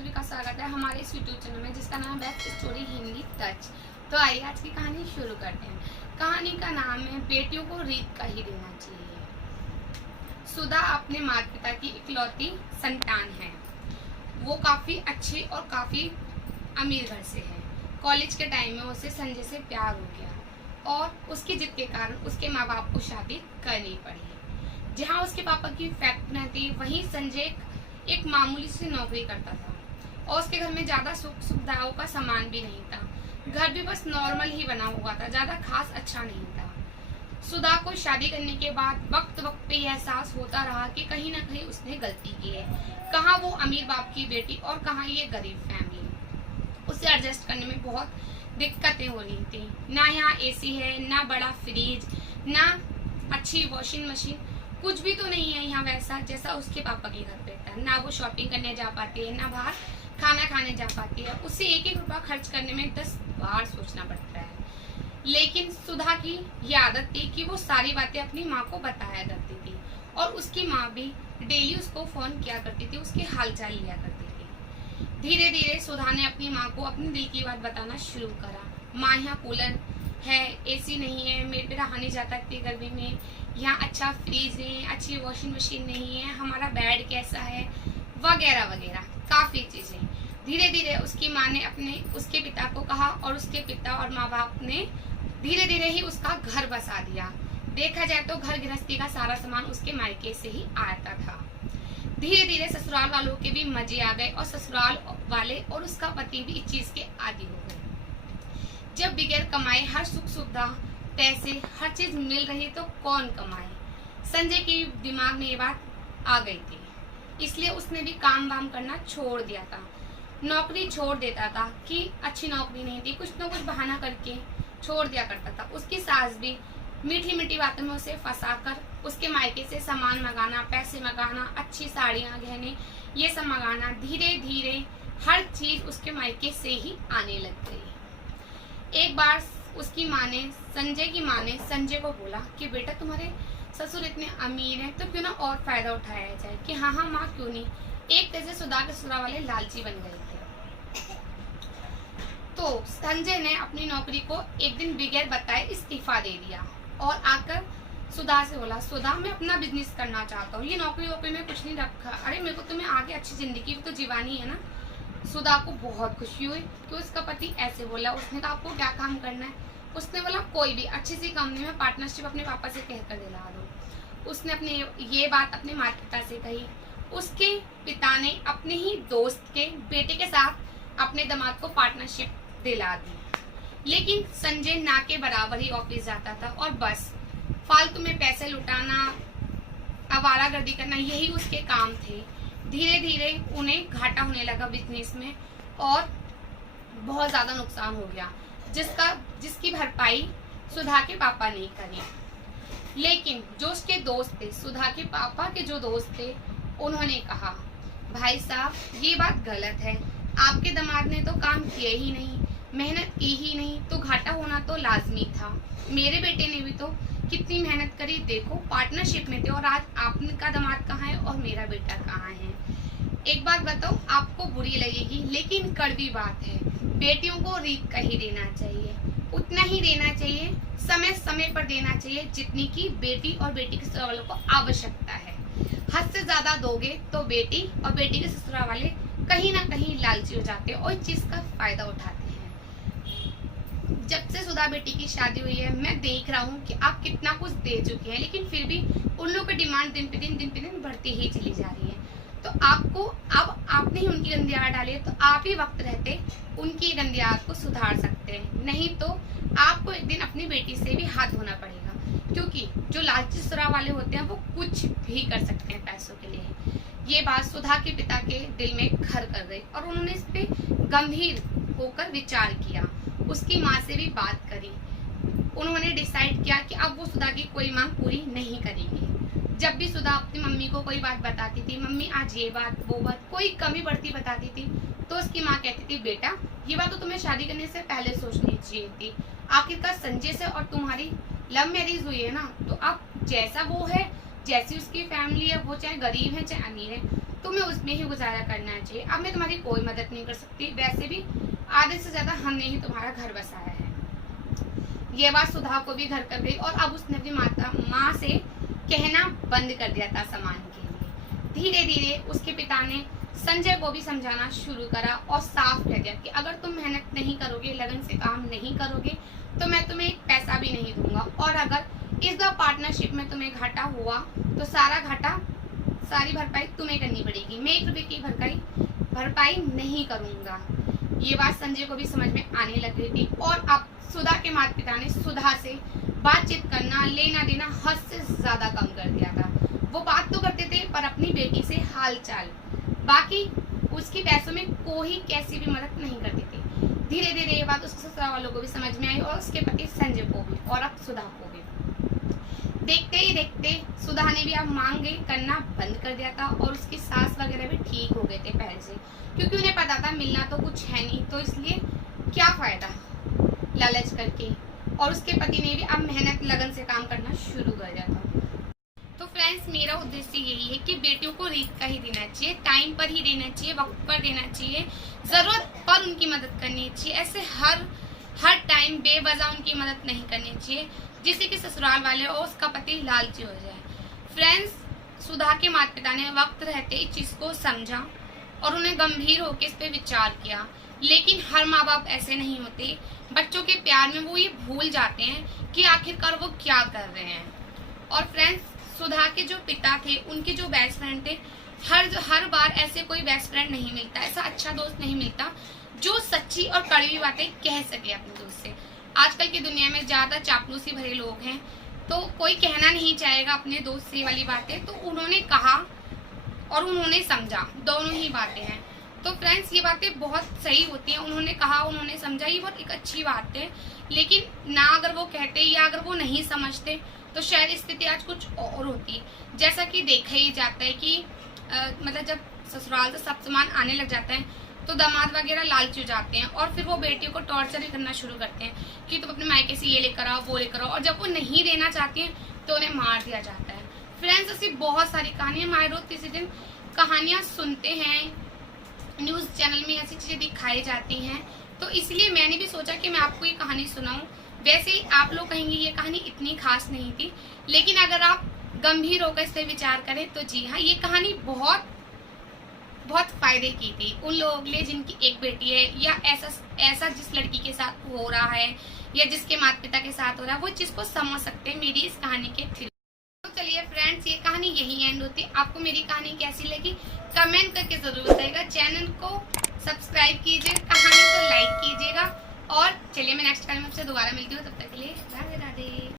सभी का स्वागत है हमारे इस यूट्यूब चैनल में जिसका नाम है बेस्ट स्टोरी हिंदी टच। तो आइए आज की कहानी शुरू करते हैं। कहानी का नाम है बेटियों को रीत का ही देना चाहिए। सुधा अपने माता पिता की इकलौती संतान है। वो काफी अच्छी और काफी अमीर घर से है। कॉलेज के टाइम में उसे संजय से प्यार हो गया और उसकी जिद के कारण उसके माँ बाप को शादी करनी पड़ी। जहाँ उसके पापा की फैक्ट्री थी वहीं संजय एक मामूली सी नौकरी करता था और उसके घर में ज्यादा सुख सुविधाओं का सामान भी नहीं था। घर भी बस नॉर्मल ही बना हुआ था, ज्यादा खास अच्छा नहीं था। सुधा को शादी करने के बाद वक्त वक्त पे यह एहसास होता रहा कि कहीं ना कहीं उसने गलती की है। कहाँ वो अमीर बाप की बेटी और कहाँ ये गरीब फैमिली। उसे एडजस्ट करने में बहुत दिक्कतें हो रही थी। ना यहाँ एसी है, ना बड़ा फ्रिज, ना अच्छी वॉशिंग मशीन, कुछ भी तो नहीं है यहाँ वैसा जैसा उसके पापा के घर पे था। ना वो शॉपिंग करने जा पाती है, ना बाहर खाना खाने जा पाती है। उसे एक एक रुपया खर्च करने में 10 बार सोचना पड़ता है। लेकिन सुधा की ये आदत थी कि वो सारी बातें अपनी माँ को बताया करती थी और उसकी माँ भी डेली उसको फोन किया करती थी, उसके हालचाल लिया करती थी। धीरे धीरे सुधा ने अपनी माँ को अपने दिल की बात बताना शुरू करा। माँ, यहाँ कूलर है, एसी नहीं है, मेरे पे रहा नहीं जाता इतनी गर्मी में, यहाँ अच्छा फ्रिज नहीं है, अच्छी वॉशिंग मशीन नहीं है, हमारा बेड कैसा है, वगैरह वगैरह काफी चीजें। धीरे धीरे उसकी माँ ने उसके पिता को कहा और उसके पिता और माँ बाप ने धीरे धीरे ही उसका घर बसा दिया। देखा जाए तो घर गृहस्थी का सारा सामान उसके मायके से ही आता था। धीरे धीरे ससुराल वालों के भी मजे आ गए और ससुराल वाले और उसका पति भी इस चीज के आदी हो गए। जब बगैर कमाए हर सुख सुविधा, पैसे, हर चीज मिल रही तो कौन कमाए। संजय के दिमाग में ये बात आ गई थी, इसलिए उसने भी काम वाम करना छोड़ दिया था। नौकरी छोड़ देता था कि अच्छी नौकरी नहीं थी, कुछ न कुछ बहाना करके छोड़ दिया करता था। उसकी सास भी मीठी मीठी बातों में उसे फंसाकर उसके मायके से सामान मंगाना, पैसे मंगाना, अच्छी साड़ियां, गहने, ये सब मंगाना। धीरे धीरे हर चीज उसके मायके से ही आने लग गई। एक बार उसकी माँ ने, संजय की माँ ने संजय को बोला कि बेटा तुम्हारे ससुर इतने अमीर हैं तो क्यों ना और फायदा उठाया जाए। कि हाँ हाँ माँ, क्यों नहीं। एक तरह से सुधा के ससुराल वाले लालची बन गए थे। तो संजय ने अपनी नौकरी को एक दिन बगैर बताए इस्तीफा दे दिया और आकर सुधा से बोला, सुधा मैं अपना बिजनेस करना चाहता हूँ, ये नौकरी वोकरी में कुछ नहीं रखा। अरे मेरे को तुम्हें आगे अच्छी जिंदगी भी तो जीवानी है ना। सुधा को बहुत खुशी हुई कि उसका पति ऐसे बोला। उसने कहा आपको क्या काम करना है। उसने बोला कोई भी अच्छी सी कंपनी में पार्टनरशिप अपने पापा से कहकर दिला दो। उसने अपने ये बात अपने माता पिता से कही। उसके पिता ने अपने ही दोस्त के बेटे के साथ अपने दामाद को पार्टनरशिप दिला दी। लेकिन संजय ना के बराबर ही ऑफिस जाता था और बस फालतू में पैसे लुटाना, आवारागर्दी करना, यही उसके काम थे। धीरे धीरे उन्हें घाटा होने लगा बिजनेस में और बहुत ज्यादा नुकसान हो गया जिसकी भरपाई सुधा के पापा ने करी। लेकिन जो उसके दोस्त थे, सुधा के पापा के जो दोस्त थे, उन्होंने कहा भाई साहब ये बात गलत है, आपके दामाद ने तो काम किया ही नहीं, मेहनत की ही नहीं, तो घाटा होना तो लाजमी था। मेरे बेटे ने भी तो कितनी मेहनत करी, देखो पार्टनरशिप में थे और आज आपका दामाद कहाँ है और मेरा बेटा कहाँ है। एक बात बताओ, आपको बुरी लगेगी लेकिन कड़वी बात है, बेटियों को रीत का ही देना चाहिए, उतना ही देना चाहिए, समय समय पर देना चाहिए जितनी की बेटी और बेटी के ससुराल वालों को आवश्यकता है। हद से ज्यादा दोगे तो बेटी और बेटी के ससुराल वाले कहीं ना कहीं लालची हो जाते हैं और इस चीज का फायदा उठाते हैं। जब से सुधा बेटी की शादी हुई है मैं देख रहा हूँ कि आप कितना कुछ दे चुके हैं, लेकिन फिर भी उन लोगों की डिमांड दिन पे दिन बढ़ती ही चली जा रही है। तो आपको अब आपने ही उनकी गंदी आदत डाली है तो आप ही वक्त रहते उनकी गंदी आदत को सुधार सकते हैं, नहीं तो आपको एक दिन अपनी बेटी से भी हाथ धोना पड़ेगा। क्योंकि जो लालची ससुराल वाले होते हैं वो कुछ भी कर सकते हैं पैसों के लिए। ये बात सुधा के पिता के दिल में घर कर गई और उन्होंने इस पे गंभीर होकर विचार किया। उसकी माँ से भी बात करी। उन्होंने डिसाइड किया कि अब वो सुधा की कोई मांग पूरी नहीं करेंगे। जब भी सुधा अपनी मम्मी को कोई बात बताती थी, मम्मी आज ये बात वो बात, कोई कमी बढ़ती बताती थी, तो उसकी माँ कहती थी बेटा ये बात तो तुम्हें शादी करने से पहले सोचनी चाहिए थी। आखिरकार संजय से और तुम्हारी लव मैरिज हुई है ना, तो अब जैसा वो है, जैसी उसकी फैमिली है, वो चाहे गरीब है चाहे अमीर है, तुम्हें उसमें ही गुजारा करना चाहिए। अब मैं तुम्हारी कोई मदद नहीं कर सकती, वैसे भी आधे से ज्यादा हमने ही तुम्हारा घर बसाया है। ये बात सुधा को भी घर कर गई और अब उसने अपनी माँ से कहना बंद कर दिया था सामान के लिए। धीरे धीरे उसके पिता ने संजय को भी समझाना शुरू करा और साफ कह दिया कि अगर तुम मेहनत नहीं करोगे, लगन से काम नहीं करोगे, तो मैं तुम्हें एक पैसा भी नहीं दूंगा, और अगर इस बार पार्टनरशिप में तुम्हें घाटा हुआ तो सारी भरपाई तुम्हें करनी पड़ेगी, मैं 1 रुपए की भरपाई नहीं करूंगा। ये बात संजय को भी समझ में आने लग गई थी और अब सुधा के माता पिता ने सुधा से बातचीत करना, लेना देना हद से ज्यादा कम कर दिया था। वो बात तो करते थे पर अपनी बेटी से हाल चाल, बाकी उसकी पैसों में कोई कैसी भी मदद नहीं करते थे। धीरे धीरे ये बात उसके ससुराल वालों को भी समझ में आई और उसके पति संजय को भी और अब सुधा को भी। देखते ही देखते सुधा ने भी अब मांग करना बंद कर दिया था और उसकी सास वगैरह भी ठीक हो गए थे पहले से, क्योंकि उन्हें पता था मिलना तो कुछ है नहीं, तो इसलिए क्या फायदा लालच करके। और उसके पति ने भी अब मेहनत लगन से काम करना शुरू कर दिया था। तो फ्रेंड्स, मेरा उद्देश्य यही है कि बेटियों को रीत का ही देना चाहिए, टाइम पर ही देना चाहिए, वक्त पर देना चाहिए, जरूरत पर उनकी मदद करनी चाहिए। ऐसे हर टाइम बेवजह उनकी मदद नहीं करनी चाहिए जिससे कि ससुराल वाले और उसका पति लालची हो जाए। फ्रेंड्स, सुधा के माता पिता ने वक्त रहते इस चीज को समझा और उन्हें गंभीर होकर इस पे विचार किया, लेकिन हर माँ बाप ऐसे नहीं होते। बच्चों के प्यार में वो ये भूल जाते हैं कि आखिरकार वो क्या कर रहे हैं। और फ्रेंड्स, सुधा के जो पिता थे, उनके जो बेस्ट फ्रेंड थे, हर बार ऐसे कोई बेस्ट फ्रेंड नहीं मिलता, ऐसा अच्छा दोस्त नहीं मिलता जो सच्ची और कड़वी बातें कह सके अपने दोस्त से। आजकल की दुनिया में ज्यादा चापलूसी भरे लोग हैं, तो कोई कहना नहीं चाहेगा अपने दोस्त से वाली बातें, तो उन्होंने कहा और उन्होंने समझा, दोनों ही बातें हैं। तो फ्रेंड्स, ये बातें बहुत सही होती हैं, उन्होंने कहा उन्होंने समझा, ये बहुत एक अच्छी बात है। लेकिन ना अगर वो कहते या अगर वो नहीं समझते तो शायद स्थिति आज कुछ और होती। जैसा कि देखा ही जाता है कि मतलब जब ससुराल से सब सामान आने लग जाता है तो दामाद वगैरह लालची हो जाते हैं और फिर वो बेटियों को टॉर्चर करना शुरू करते हैं कि तुम अपने मायके से ये लेकर आओ, वो लेकर आओ, और जब वो नहीं देना चाहती हैं तो उन्हें मार दिया जाता है। फ्रेंड्स, ऐसी बहुत सारी कहानियां, हमारे रोज किसी दिन कहानियां सुनते हैं, न्यूज चैनल में ऐसी चीजें दिखाई जाती हैं, तो इसलिए मैंने भी सोचा कि मैं आपको ये कहानी सुनाऊं। वैसे ही आप लोग कहेंगे ये कहानी इतनी खास नहीं थी, लेकिन अगर आप गंभीर होकर इस पर विचार करें तो जी हाँ, ये कहानी बहुत फायदे की थी उन लोगों के लिए जिनकी एक बेटी है, या ऐसा जिस लड़की के साथ हो रहा है या जिसके माता पिता के साथ हो रहा है, वो चीज को समझ सकते हैं मेरी इस कहानी के थ्रू। तो चलिए फ्रेंड्स, ये कहानी यही एंड होती है। आपको मेरी कहानी कैसी लगी कमेंट करके जरूर बताइएगा। चैनल को सब्सक्राइब कीजिए, कहानी को लाइक कीजिएगा, और चलिए मैं नेक्स्ट टाइम आपसे दोबारा मिलती हूँ। तब तक के लिए राधे राधे।